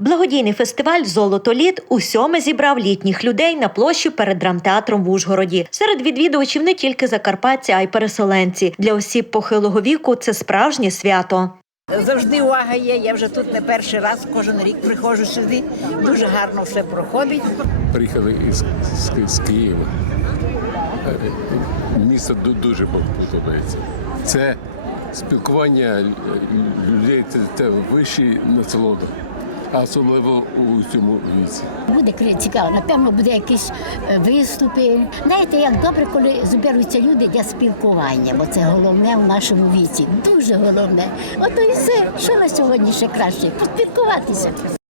Благодійний фестиваль Золото літ усьоме зібрав літніх людей на площі перед драмтеатром в Ужгороді. Серед відвідувачів не тільки закарпатці, а й переселенці. Для осіб похилого віку це справжнє свято. Завжди увага є. Я вже тут не перший раз, кожен рік приходжу сюди. Дуже гарно все проходить. приїхали із, з, з Києва. Е, Місто дуже подобається. Це спілкування людей це, це вищий насолода, особливо у цьому віці. Буде кри- цікаво, напевно, буде якісь е, виступи. Знаєте, як добре, коли зберуться люди для спілкування, бо це головне в нашому віці. Дуже головне. Ото і все, що на сьогодні ще краще поспілкуватися.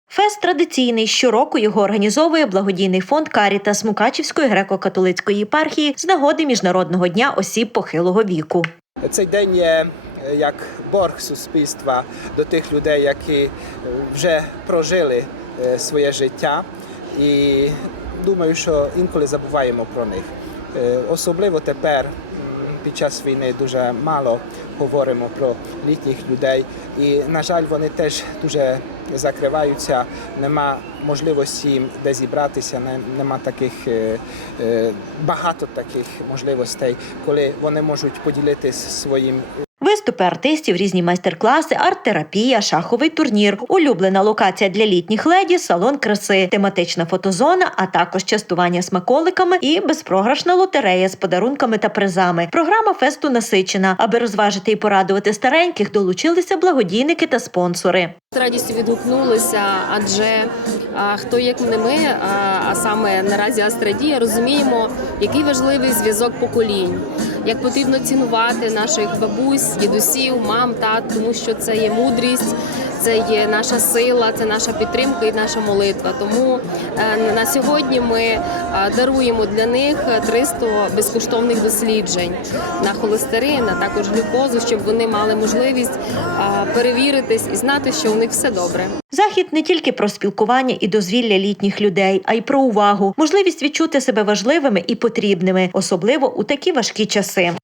Фест традиційний. Щороку його організовує благодійний фонд Карітас Мукачівської греко-католицької єпархії з нагоди Міжнародного дня осіб похилого віку. Цей день є як борг суспільства до тих людей, які вже прожили е, своє життя, і думаю, що інколи забуваємо про них. Е, Особливо тепер під час війни дуже мало говоримо про літніх людей, і на жаль, вони теж дуже закриваються. Нема можливості їм де зібратися, нема таких е, багато таких можливостей, коли вони можуть поділитися своїм Виступи артистів, різні майстер-класи, арт-терапія, шаховий турнір, улюблена локація для літніх леді, салон краси, тематична фотозона, а також частування смаколиками і безпрограшна лотерея з подарунками та призами. Програма фесту насичена. Аби розважити і порадувати стареньких, долучилися благодійники та спонсори. З радістю відгукнулися, адже а, хто як не ми, а, а саме наразі Астрадія, розуміємо, який важливий зв'язок поколінь, як потрібно цінувати наших бабусь, дідусів, мам, тат, тому що це є мудрість, це є наша сила, це наша підтримка і наша молитва. Тому е, на сьогодні ми е, даруємо для них 300 безкоштовних досліджень на холестерин, а також глюкозу, щоб вони мали можливість е, перевіритись і знати, що у них все добре. Захід не тільки про спілкування і дозвілля літніх людей, а й про увагу, можливість відчути себе важливими і потрібними, особливо у такі важкі часи. same